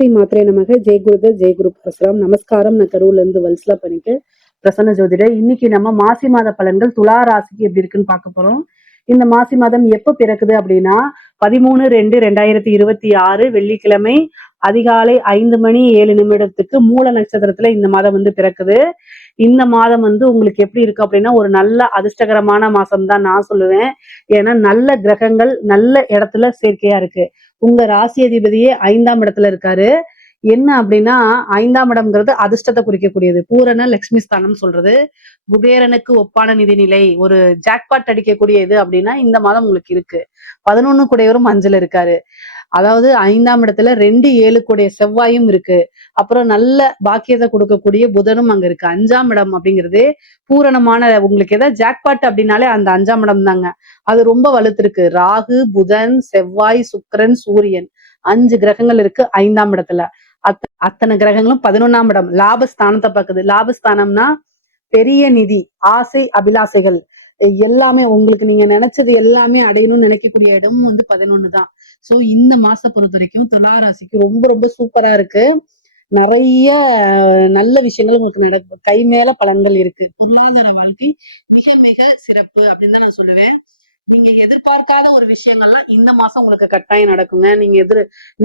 ஸ்ரீ மாத்திரை நமக. ஜெய் குருதேவ், ஜெய் குரு பரசுராம். நமஸ்காரம். நான் கரூர்ல இருந்து வல்சலா பண்ணிட்டு பிரசன்ன ஜோதிடர். இன்னைக்கு நம்ம மாசி மாத பலன்கள் துலா ராசிக்கு எப்படி இருக்குன்னு பார்க்க போறோம். இந்த மாசி மாதம் எப்ப பிறக்குது அப்படின்னா 13/2/2026 வெள்ளிக்கிழமை அதிகாலை 5:07 மூல நட்சத்திரத்துல இந்த மாதம் வந்து பிறக்குது. இந்த மாதம் வந்து உங்களுக்கு எப்படி இருக்கு அப்படின்னா ஒரு நல்ல அதிர்ஷ்டகரமான மாசம் தான் நான் சொல்லுவேன். ஏன்னா நல்ல கிரகங்கள் நல்ல இடத்துல சேர்க்கையா இருக்கு. உங்க ராசி அதிபதியே 5ஆம் இடத்துல இருக்காரு. என்ன அப்படின்னா 5ஆம் இடம்ங்கிறது அதிர்ஷ்டத்தை குறிக்கக்கூடியது. பூரண லட்சுமி ஸ்தானம் சொல்றது. குபேரனுக்கு ஒப்பான நிதிநிலை, ஒரு ஜாக்பாட் அடிக்கக்கூடிய இது அப்படின்னா இந்த மாதம் உங்களுக்கு இருக்கு. 11 கூடையவரும் 5ல இருக்காரு. அதாவது 5ஆம் இடத்துல 2-7 கூடிய செவ்வாயும் இருக்கு. அப்புறம் நல்ல பாக்கியத்தை கொடுக்கக்கூடிய புதனும் அங்க இருக்கு. 5ஆம் இடம் அப்படிங்கிறது பூரணமான, உங்களுக்கு ஏதாவது ஜாக்பாட் அப்படின்னாலே அந்த 5ஆம் இடம் தாங்க. அது ரொம்ப வலுத்திருக்கு. ராகு, புதன், செவ்வாய், சுக்கிரன், சூரியன் 5 கிரகங்கள் இருக்கு 5ஆம் இடத்துல. அத்தனை கிரகங்களும் 11ஆம் இடம் லாபஸ்தானத்தை பார்க்குது. லாபஸ்தானம்னா பெரிய நிதி, ஆசை, அபிலாசைகள் எல்லாமே உங்களுக்கு நீங்க நினைச்சது எல்லாமே அடையணும்னு நினைக்கக்கூடிய இடமும் வந்து 11 தான். சோ இந்த மாசம் பொறுத்த வரைக்கும் துலா ராசிக்கு ரொம்ப ரொம்ப சூப்பரா இருக்கு. நிறைய நல்ல விஷயங்கள் உங்களுக்கு நடக்கும். கை மேல பலன்கள் இருக்கு. பொருளாதார வாழ்க்கை மிக மிக சிறப்பு அப்படின்னு தான் நான் சொல்லுவேன். நீங்க எதிர்பார்க்காத ஒரு விஷயங்கள்லாம் இந்த மாசம் உங்களுக்கு கட்டாயம் நடக்குங்க. நீங்க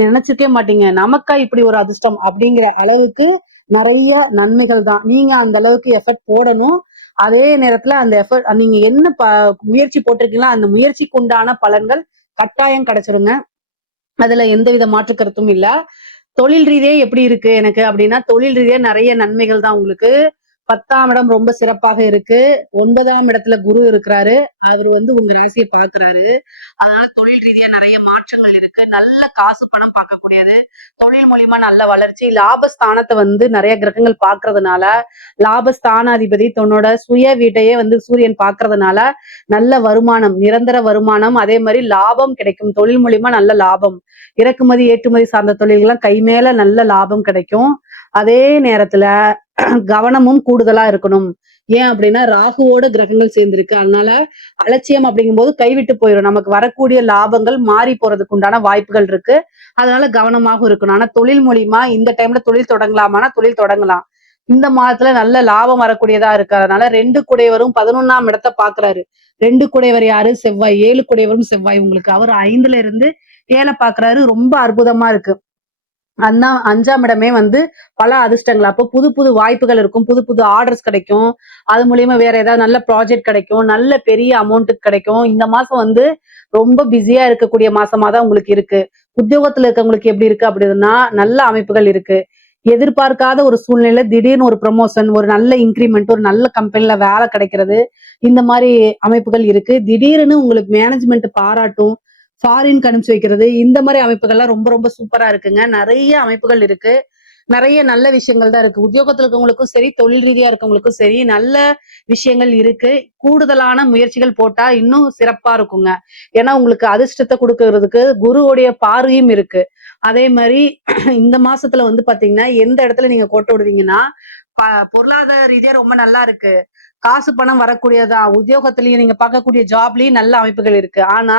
நினைச்சிருக்கே மாட்டீங்க, நமக்கா இப்படி ஒரு அதிர்ஷ்டம் அப்படிங்கிற அளவுக்கு நிறைய நன்மைகள் தான். நீங்க அந்த அளவுக்கு எஃபர்ட் போடணும். அதே நேரத்துல அந்த எஃபர்ட் நீங்க என்ன முயற்சி போட்டிருக்கீங்களோ அந்த முயற்சிக்கு உண்டான பலன்கள் கட்டாயம் கிடைச்சிருங்க. அதுல எந்தவித மாற்று கருத்தும் இல்ல. தொழில் ரீதியா எப்படி இருக்கு எனக்கு அப்படின்னா, தொழில் ரீதியா நிறைய நன்மைகள் தான் உங்களுக்கு. 10ஆம் இடம் ரொம்ப சிறப்பாக இருக்கு. 9ஆம் இடத்துல குரு இருக்கிறாரு. அவர் வந்து உங்க ராசியை பாக்குறாரு. அதனால தொழில் ரீதியா நிறைய மாற்றங்கள் இருக்கு. நல்ல காசு பணம் பார்க்கக்கூடியது. தொழில் மூலியமா நல்ல வளர்ச்சி. லாபஸ்தானத்தை வந்து நிறைய கிரகங்கள் பாக்குறதுனால, லாபஸ்தானாதிபதி தன்னோட சுய வீட்டையே வந்து சூரியன் பாக்குறதுனால நல்ல வருமானம், நிரந்தர வருமானம், அதே மாதிரி லாபம் கிடைக்கும். தொழில் மூலியமா நல்ல லாபம். இறக்குமதி ஏற்றுமதி சார்ந்த தொழில்கள்லாம் கை மேல நல்ல லாபம் கிடைக்கும். அதே நேரத்துல கவனமும் கூடுதலா இருக்கணும். ஏன் அப்படின்னா ராகுவோட கிரகங்கள் சேர்ந்திருக்கு. அதனால அலட்சியம் அப்படிங்கும் போது கைவிட்டு போயிடும். நமக்கு வரக்கூடிய லாபங்கள் மாறி போறதுக்கு உண்டான வாய்ப்புகள் இருக்கு. அதனால கவனமாக இருக்கணும். ஆனா தொழில் மூலியமா இந்த டைம்ல தொழில் தொடங்கலாமானா தொழில் தொடங்கலாம். இந்த மாதத்துல நல்ல லாபம் வரக்கூடியதா இருக்கு. அதனால 2 குடையவரும் 11ஆம் இடத்தை பாக்குறாரு. 2 குடையவர் யாரு? செவ்வாய். 7 குடையவரும் செவ்வாய் உங்களுக்கு. அவர் 5ல இருந்து 7 பாக்குறாரு. ரொம்ப அற்புதமா இருக்கு. 5ஆம் இடமே வந்து பல அதிர்ஷ்டங்கள். அப்போ புது புது வாய்ப்புகள் இருக்கும். புது புது ஆர்டர்ஸ் கிடைக்கும். அது மூலியமா வேற ஏதாவது நல்ல ப்ராஜெக்ட் கிடைக்கும். நல்ல பெரிய அமௌண்ட்டுக்கு கிடைக்கும். இந்த மாசம் வந்து ரொம்ப பிஸியா இருக்கக்கூடிய மாசமா தான் உங்களுக்கு இருக்கு. உத்தியோகத்துல இருக்கவங்களுக்கு எப்படி இருக்கு அப்படின்னா நல்ல அமைப்புகள் இருக்கு. எதிர்பார்க்காத ஒரு சூழ்நிலை, திடீர்னு ஒரு ப்ரமோஷன், ஒரு நல்ல இன்கிரிமெண்ட், ஒரு நல்ல கம்பெனில வேலை கிடைக்கிறது, இந்த மாதிரி அமைப்புகள் இருக்கு. திடீர்னு உங்களுக்கு மேனேஜ்மெண்ட் பாராட்டும், ஃபாரின் அனுப்பிச்சு வைக்கிறது, இந்த மாதிரி அமைப்புகள்லாம் ரொம்ப ரொம்ப சூப்பரா இருக்குங்க. நிறைய அமைப்புகள் இருக்கு. நிறைய நல்ல விஷயங்கள் தான் இருக்கு. உத்தியோகத்துல இருக்கவங்களுக்கும் சரி, தொழில் ரீதியா இருக்கவங்களுக்கும் சரி, நல்ல விஷயங்கள் இருக்கு. கூடுதலான முயற்சிகள் போட்டா இன்னும் சிறப்பா இருக்குங்க. ஏன்னா உங்களுக்கு அதிர்ஷ்டத்தை கொடுக்கறதுக்கு குருவுடைய பார்வையும் இருக்கு. அதே மாதிரி இந்த மாசத்துல வந்து பாத்தீங்கன்னா எந்த இடத்துல நீங்க கோட்டை விடுவீங்கன்னா, பொருளாதார ரீதியா ரொம்ப நல்லா இருக்கு. காசு பணம் வரக்கூடியதா. உத்தியோகத்திலயும் நீங்க பார்க்கக்கூடிய ஜாப்லயும் நல்ல அமைப்புகள் இருக்கு. ஆனா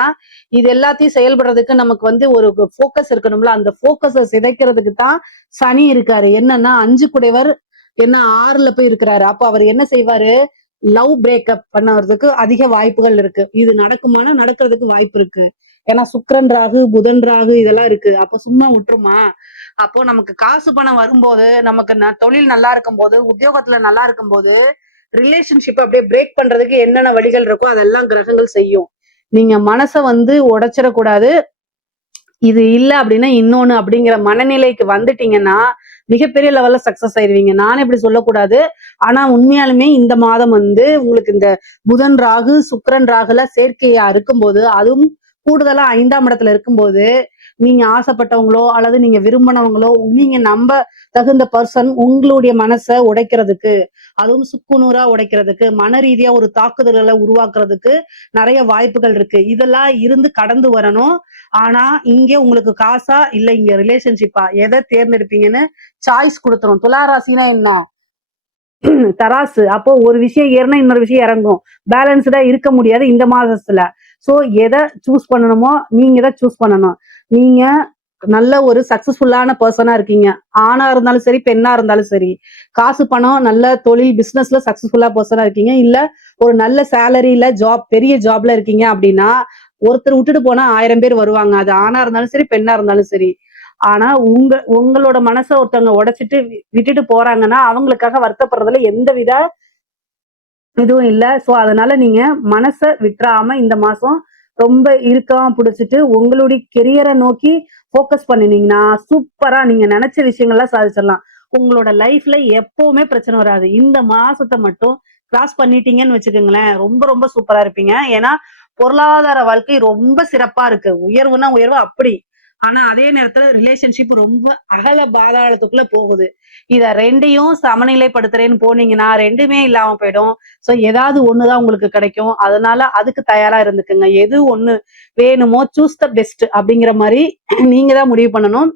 இது எல்லாத்தையும் செயல்படுறதுக்கு நமக்கு வந்து ஒரு போக்கஸ் இருக்கணும்ல. அந்த போக்கஸை சிதைக்கிறதுக்கு தான் சனி இருக்காரு. என்னன்னா 5 குடையவர் என்ன 6ல போய் இருக்கிறாரு. அப்ப அவர் என்ன செய்வாரு? லவ் பிரேக்கப் பண்ணுறதுக்கு அதிக வாய்ப்புகள் இருக்கு. இது நடக்குமானா நடக்கிறதுக்கு வாய்ப்பு இருக்கு. ஏன்னா சுக்கிரன் ராகு, புதன் ராகு இதெல்லாம் இருக்கு. அப்ப சும்மா விட்டுருமா? அப்போ நமக்கு காசு பணம் வரும்போது, நமக்கு தொழில் நல்லா இருக்கும் போது, உத்தியோகத்துல நல்லா இருக்கும் போது, ரிலேஷன்ஷிப் அப்படியே பிரேக் பண்றதுக்கு என்னென்ன வழிகள் இருக்கோ அதெல்லாம் கிரகங்கள் செய்யும். நீங்க மனசை வந்து உடைச்சிடக்கூடாது. இது இல்ல அப்படின்னா இன்னொன்னு அப்படிங்கிற மனநிலைக்கு வந்துட்டீங்கன்னா மிகப்பெரிய லெவல்ல சக்சஸ் ஆயிருவீங்க. நானும் இப்படி சொல்லக்கூடாது. ஆனா உண்மையாலுமே இந்த மாதம் வந்து உங்களுக்கு இந்த புதன் ராகு, சுக்கிரன் ராகுல சேர்க்கையா இருக்கும்போது, அதுவும் கூடுதலா 5ஆம் இடத்துல இருக்கும்போது, நீங்க ஆசைப்பட்டவங்களோ அல்லது நீங்க விரும்பினவங்களோ, நீங்க நம்ப தகுந்த பர்சன் உங்களுடைய மனசை உடைக்கிறதுக்கு, அதுவும் சுக்குநூறா உடைக்கிறதுக்கு, மன ரீதியா ஒரு தாக்குதல்களை உருவாக்குறதுக்கு நிறைய வாய்ப்புகள் இருக்கு. இதெல்லாம் இருந்து கடந்து வரணும். ஆனா இங்க உங்களுக்கு காசா இல்ல இங்க ரிலேஷன்ஷிப்பா எதை தேர்ந்தெடுப்பீங்கன்னு சாய்ஸ் கொடுத்துரும். துலா ராசினா என்ன? தராசு. அப்போ ஒரு விஷயம் ஏறினா இன்னொரு விஷயம் இறங்கும். பேலன்ஸ்டா இருக்க முடியாது இந்த மாசத்துல. சோ எதை சூஸ் பண்ணணுமோ நீங்க தான் சூஸ் பண்ணணும். நீங்க நல்ல ஒரு சக்சஸ்ஃபுல்லான பர்சனா இருக்கீங்க. ஆணா இருந்தாலும் சரி, பெண்ணா இருந்தாலும் சரி. காசு, பணம், நல்ல தொழில், பிசினஸ்ல சக்சஸ்ஃபுல்லா பர்சனா இருக்கீங்க. இல்ல ஒரு நல்ல சேலரில பெரிய ஜாப்ல இருக்கீங்க அப்படின்னா, ஒருத்தர் விட்டுட்டு போனா 1000 பேர் வருவாங்க. அது ஆணா இருந்தாலும் சரி, பெண்ணா இருந்தாலும் சரி. ஆனா உங்களோட மனச ஒருத்தவங்க உடைச்சிட்டு விட்டுட்டு போறாங்கன்னா, அவங்களுக்காக வருத்தப்படுறதுல எந்தவித இதுவும் இல்ல. சோ அதனால நீங்க மனச விட்றாம இந்த மாசம் ரொம்ப இறுக்கமா புடிச்சிட்டு உங்களுடைய கெரியர நோக்கி ஃபோக்கஸ் பண்ணினீங்கன்னா, சூப்பரா நீங்க நெனச்ச விஷயங்கள்லாம் சாதிச்சிடலாம். உங்களோட லைஃப்ல எப்பவுமே பிரச்சனை வராது. இந்த மாசத்த மட்டும் கிராஸ் பண்ணிட்டீங்கன்னு வச்சுக்கோங்களேன், ரொம்ப ரொம்ப சூப்பரா இருப்பீங்க. ஏன்னா, பொருளாதார வாழ்க்கை ரொம்ப சிறப்பா இருக்கு. உயர்வுனா உயர்வு அப்படி. ஆனா அதே நேரத்துல ரிலேஷன்ஷிப் ரொம்ப அகல பாதாளத்துக்குள்ள போகுது. இத 2யும் சமநிலைப்படுத்துறேன்னு போனீங்கன்னா, 2மே இல்லாம போயிடும். சோ ஏதாவது ஒண்ணுதான் உங்களுக்கு கிடைக்கும். அதனால அதுக்கு தயாரா இருந்துக்குங்க. எது ஒண்ணு வேணுமோ சூஸ் த பெஸ்ட் அப்படிங்கிற மாரி நீங்க தான் முடிவு பண்ணணும்.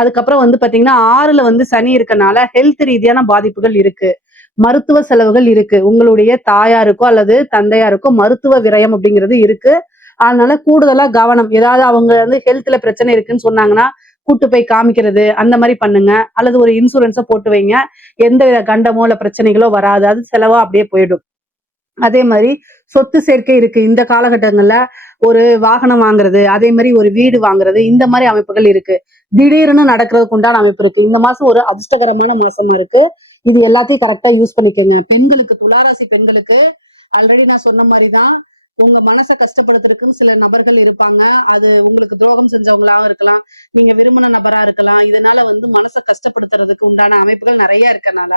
அதுக்கப்புறம் வந்து பாத்தீங்கன்னா 6ல வந்து சனி இருக்கனால ஹெல்த் ரீதியான பாதிப்புகள் இருக்கு. மருத்துவ செலவுகள் இருக்கு. உங்களுடைய தாயாருக்கோ அல்லது தந்தையாருக்கோ மருத்துவ விரயம் அப்படிங்கிறது இருக்கு. அதனால கூடுதலா கவனம். ஏதாவது அவங்க வந்து ஹெல்த்ல பிரச்சனை இருக்குன்னு சொன்னாங்கன்னா, கூட்டு போய் காமிக்கிறது, அந்த மாரி பண்ணுங்க. அல்லது ஒரு இன்சூரன்ஸ போட்டு வைங்க. எந்தவித கண்டமோ, இல்ல பிரச்சனைகளோ வராது. அது செலவா அப்படியே போயிடும். அதே மாரி சொத்து சேர்க்கை இருக்கு. இந்த காலகட்டங்கள்ல ஒரு வாகனம் வாங்குறது, அதே மாரி ஒரு வீடு வாங்குறது, இந்த மாரி அமைப்புகள் இருக்கு. திடீர்னு நடக்கிறதுக்கு உண்டான அமைப்பு இருக்கு. இந்த மாசம் ஒரு அதிர்ஷ்டகரமான மாசமா இருக்கு. இது எல்லாத்தையும் கரெக்ட்டா யூஸ் பண்ணிக்கங்க. பெண்களுக்கு, துளாராசி பெண்களுக்கு ஆல்ரெடி நான் சொன்ன மாரி தான். உங்க மனச கஷ்டப்படுத்துறதுக்குன்னு சில நபர்கள் இருப்பாங்க. அது உங்களுக்கு துரோகம் செஞ்சவங்களாவும் இருக்கலாம். நீங்க விரும்பின நபரா இருக்கலாம். இதனால வந்து மனச கஷ்டப்படுத்துறதுக்கு உண்டான அமைப்புகள் நெறைய இருக்கனால,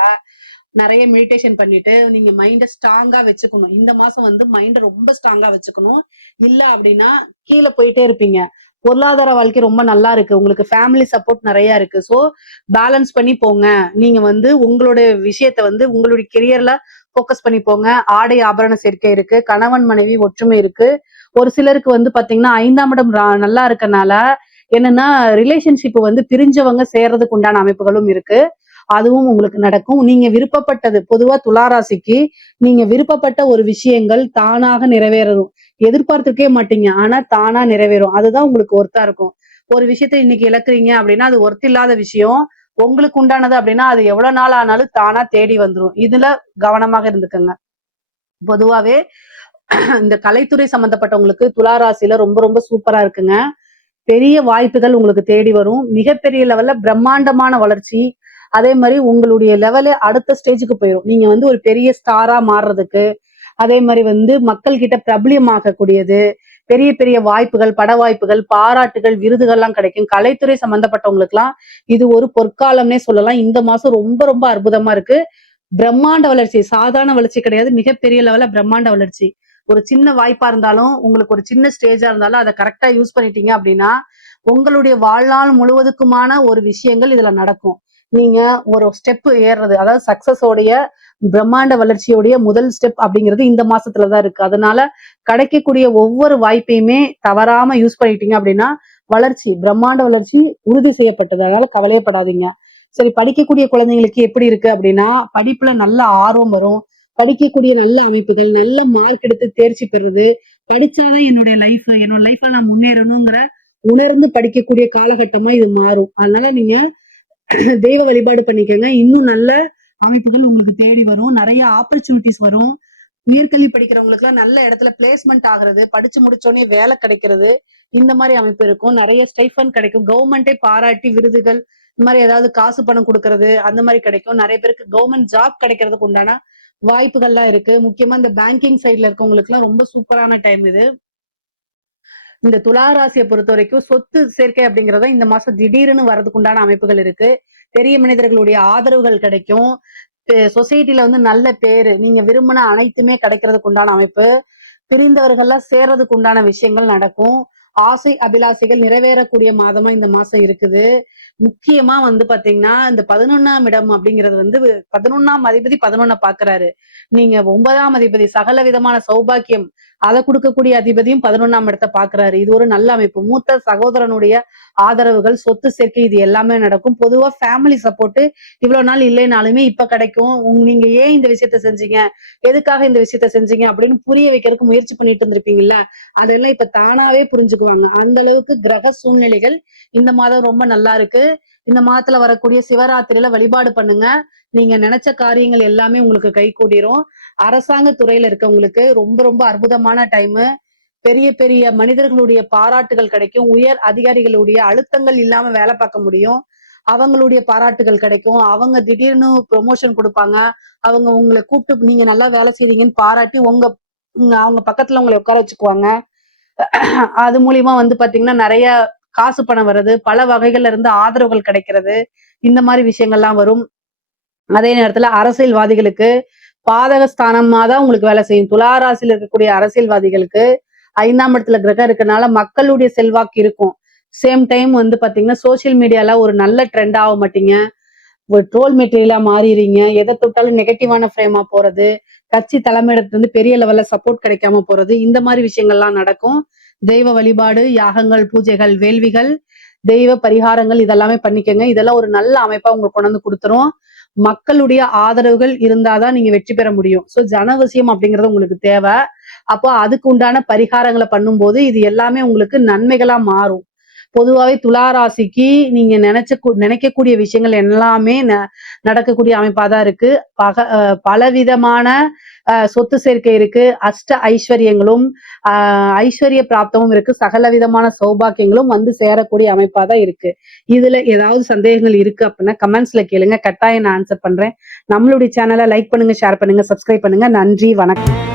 நெறைய மெடிடேஷன் பண்ணிட்டு நீங்க மைண்ட ஸ்ட்ராங்கா வச்சுக்கணும். இந்த மாசம் வந்து மைண்ட ரொம்ப ஸ்ட்ராங்கா வச்சுக்கணும். இல்ல அப்படின்னா கீழ போயிட்டே இருப்பீங்க. பொருளாதார வாழ்க்கை ரொம்ப நல்லா இருக்கு. உங்களுக்கு ஃபேமிலி சப்போர்ட் நெறைய இருக்கு. சோ பேலன்ஸ் பண்ணி போங்க. நீங்க வந்து உங்களுடைய விஷயத்த வந்து உங்களுடைய கெரியர்ல ஃபோக்கஸ் பண்ணி போங்க. ஆடை ஆபரண சேர்க்கை இருக்கு. கணவன் மனைவி ஒற்றுமை இருக்கு. ஒரு சிலருக்கு வந்து பாத்தீங்கன்னா 5ஆம் இடம் நல்லா இருக்கனால என்னன்னா ரிலேஷன்ஷிப் வந்து பிரிஞ்சவங்க சேர்றதுக்கு உண்டான அமைப்புகளும் இருக்கு. அதுவும் உங்களுக்கு நடக்கும். நீங்க விருப்பப்பட்டது பொதுவா துளாராசிக்கு நீங்க விருப்பப்பட்ட ஒரு விஷயங்கள் தானாக நிறைவேறும். எதிர்பார்த்திருக்கவே மாட்டீங்க. ஆனா தானா நிறைவேறும். அதுதான் உங்களுக்கு ஒர்த்தா இருக்கும். ஒரு விஷயத்த இன்னைக்கு இழக்குறீங்க அப்படின்னா, அது ஒர்த் இல்லாத விஷயம். உங்களுக்கு உண்டானது அப்படின்னா, அது எவ்வளவு நாள் ஆனாலும் தானா தேடி வந்துரும். இதுல கவனமாக இருந்துக்கங்க. பொதுவாவே இந்த கலைத்துறை சம்பந்தப்பட்டவங்களுக்கு துலா ராசியில ரொம்ப ரொம்ப சூப்பரா இருக்குங்க. பெரிய வாய்ப்புகள் உங்களுக்கு தேடி வரும். மிகப்பெரிய லெவல்ல பிரம்மாண்டமான வளர்ச்சி. அதே மாரி உங்களுடைய லெவலு அடுத்த ஸ்டேஜ்க்கு போயிரும். நீங்க வந்து ஒரு பெரிய ஸ்டாரா மாறுறதுக்கு, அதே மாரி வந்து மக்கள் கிட்ட பிரபலியமாகக்கூடியது, பெரிய பெரிய வாய்ப்புகள், பட வாய்ப்புகள், பாராட்டுகள், விருதுகள்லாம் கிடைக்கும். கலைத்துறை சம்பந்தப்பட்டவங்களுக்குலாம் இது ஒரு பொற்காலம்னே சொல்லலாம். இந்த மாசம் ரொம்ப ரொம்ப அற்புதமா இருக்கு. பிரம்மாண்ட வளர்ச்சி. சாதாரண வளர்ச்சி கிடையாது. மிகப்பெரிய லெவல்ல பிரம்மாண்ட வளர்ச்சி. ஒரு சின்ன வாய்ப்பா இருந்தாலும், உங்களுக்கு ஒரு சின்ன ஸ்டேஜா இருந்தாலும், அத கரெக்ட்டா யூஸ் பண்ணிட்டீங்க அப்படின்னா, உங்களுடைய வாழ்நாள் முழுவதுக்குமான ஒரு விஷயங்கள் இதுல நடக்கும். நீங்க ஒரு ஸ்டெப் ஏறுறது, அதாவது சக்சஸ் உடைய பிரம்மாண்ட வளர்ச்சியுடைய முதல் ஸ்டெப் அப்படிங்கிறது இந்த மாசத்துல தான் இருக்கு. அதனால கிடைக்கக்கூடிய ஒவ்வொரு வாய்ப்பையுமே தவறாம யூஸ் பண்ணிட்டீங்க அப்படின்னா, வளர்ச்சி, பிரம்மாண்ட வளர்ச்சி உறுதி செய்யப்பட்டது. அதனால கவலையப்படாதீங்க. சரி படிக்கக்கூடிய குழந்தைங்களுக்கு எப்படி இருக்கு அப்படின்னா, படிப்புல நல்ல ஆர்வம் வரும். படிக்கக்கூடிய நல்ல அமைப்புகள், நல்ல மார்க் எடுத்து தேர்ச்சி பெறுறது, படிச்சாதான் என்னோட லைஃப்ல நான் முன்னேறணுங்கிற உணர்ந்து படிக்கக்கூடிய காலகட்டமா இது மாறும். அதனால நீங்க தெய்வ வழிபாடு பண்ணிக்கங்க. இன்னும் நல்ல அமைப்புகள் உங்களுக்கு தேடி வரும். நெறைய ஆப்பர்ச்சுனிட்டிஸ் வரும். உயர்கல்வி படிக்கிறவங்களுக்குலாம் நல்ல இடத்துல பிளேஸ்மெண்ட் ஆகுறது, படிச்சு முடிச்சோனே வேலை கிடைக்கிறது, இந்த மாரி அமைப்பு இருக்கும். நெறைய ஸ்டைஃபண்ட் கிடைக்கும். கவர்மெண்ட்டே பாராட்டி விருதுகள், இந்த மாரி ஏதாவது காசு பணம் குடுக்கறது, அந்த மாரி கிடைக்கும். நெறைய பேருக்கு கவர்மெண்ட் ஜாப் கிடைக்கிறதுக்கு உண்டான வாய்ப்புகள்லாம் இருக்கு. முக்கியமா இந்த பேங்கிங் சைட்ல இருக்கவங்களுக்குலாம் ரொம்ப சூப்பரான டைம் இது. இந்த துலா ராசிய பொறுத்தவரைக்கும் சொத்து சேர்க்கை அப்படிங்கிறது இந்த மாசம் திடீர்னு வரதுக்கு உண்டான அமைப்புகள் இருக்கு. பெரிய மனிதர்களுடைய ஆதரவுகள் கிடைக்கும். சொசைட்டில வந்து நல்ல பேரு, நீங்க விரும்பின அனைத்துமே கிடைக்கிறதுக்கு உண்டான அமைப்பு. பிரிந்தவர்கள்லாம் சேர்றதுக்கு உண்டான விஷயங்கள் நடக்கும். ஆசை அபிலாசைகள் நிறைவேறக்கூடிய மாதமா இந்த மாசம் இருக்குது. முக்கியமா வந்து பாத்தீங்கன்னா, இந்த 11ஆம் இடம் அப்படிங்கிறது வந்து 11ஆம் அதிபதி 11 பாக்குறாரு. நீங்க 9ஆம் அதிபதி சகல விதமான சௌபாக்கியம், அதை கொடுக்கக்கூடிய அதிபதியும் 11ஆம் இடத்தை பாக்குறாரு. இது ஒரு நல்ல அமைப்பு. மூத்த சகோதரனுடைய ஆதரவுகள், சொத்து சேர்க்கை, இது எல்லாமே நடக்கும். பொதுவா ஃபேமிலி சப்போர்ட் இவ்வளவு நாள் இல்லைனாலுமே இப்ப கிடைக்கும். நீங்க ஏன் இந்த விஷயத்த செஞ்சீங்க, எதுக்காக இந்த விஷயத்த செஞ்சீங்க அப்படின்னு புரிய வைக்கிறதுக்கு முயற்சி பண்ணிட்டு இருந்திருப்பீங்கல்ல, அதெல்லாம் இப்ப தானாவே புரிஞ்சுக்குவாங்க. அந்த அளவுக்கு கிரக சூழ்நிலைகள் இந்த மாதம் ரொம்ப நல்லா இருக்கு. இந்த மாதத்துல வரக்கூடிய சிவராத்திரியில வழிபாடு பண்ணுங்க. நீங்க நினைச்ச காரியங்கள் எல்லாமே உங்களுக்கு கை கூடிரும். அரசாங்க துறையில இருக்கவங்களுக்கு ரொம்ப ரொம்ப அற்புதமான டைம். பெரிய பெரிய மனிதர்களுடைய பாராட்டுகள் கிடைக்கும். உயர் அதிகாரிகளுடைய அழுத்தங்கள் இல்லாம வேலை பார்க்க முடியும். அவங்களுடைய பாராட்டுகள் கிடைக்கும். அவங்க திடீர்னு ப்ரொமோஷன் கொடுப்பாங்க. அவங்க உங்களை கூப்பிட்டு நீங்க நல்லா வேலை செய்றீங்கன்னு பாராட்டி அவங்க பக்கத்துல உங்களை உட்கார வச்சுக்குவாங்க. அது மூலியமா வந்து பாத்தீங்கன்னா நிறைய காசு பணம் வர்றது, பல வகைகள்ல இருந்து ஆதரவுகள் கிடைக்கிறது, இந்த மாதிரி விஷயங்கள்லாம் வரும். அதே நேரத்துல அரசியல்வாதிகளுக்கு பாதக ஸ்தானமா தான் உங்களுக்கு வேலை செய்யும். துளாராசியில் இருக்கக்கூடிய அரசியல்வாதிகளுக்கு 5ஆம் இடத்துல கிரகம் இருக்கனால மக்களுடைய செல்வாக்கு இருக்கும். சேம் டைம் வந்து பாத்தீங்கன்னா சோசியல் மீடியால ஒரு நல்ல ட்ரெண்ட் ஆக மாட்டீங்க. ஒரு ட்ரோல் மெட்டீரியலா மாறிடுறீங்க. எதை தொட்டாலும் நெகட்டிவான ஃப்ரேமா போறது, கட்சி தலைமையிடத்துல இருந்து பெரிய லெவல்ல சப்போர்ட் கிடைக்காம போறது, இந்த மாதிரி விஷயங்கள்லாம் நடக்கும். தெய்வ வழிபாடு, யாகங்கள், பூஜைகள், வேள்விகள், தெய்வ பரிகாரங்கள் இதெல்லாமே பண்ணிக்கங்க. இதெல்லாம் ஒரு நல்ல அமைப்பா உங்களுக்கு கொண்டு வந்து கொடுத்துரும். மக்களுடைய ஆதரவுகள் இருந்தாதான் நீங்க வெற்றி பெற முடியும். சோ ஜனவசியம் அப்படிங்கிறது உங்களுக்கு தேவை. அப்போ அதுக்கு உண்டான பரிகாரங்களை பண்ணும்போது இது எல்லாமே உங்களுக்கு நன்மைகளா மாறும். பொதுவாவே துளாராசிக்கு நீங்க நினைக்கக்கூடிய விஷயங்கள் எல்லாமே நடக்கக்கூடிய அமைப்பாதான் இருக்கு. பலவிதமான சொத்து சேர்க்கை இருக்கு. அஷ்ட ஐஸ்வர்யங்களும் ஐஸ்வர்ய பிராப்தமும் இருக்கு. சகல விதமான சௌபாக்கியங்களும் வந்து சேரக்கூடிய அமைப்பாதான் இருக்கு. இதுல ஏதாவது சந்தேகங்கள் இருக்கு அப்படின்னா கமெண்ட்ஸ்ல கேளுங்க. கட்டாயம் நான் ஆன்சர் பண்றேன். நம்மளுடைய சேனலை லைக் பண்ணுங்க, ஷேர் பண்ணுங்க, சப்ஸ்கிரைப் பண்ணுங்க. நன்றி, வணக்கம்.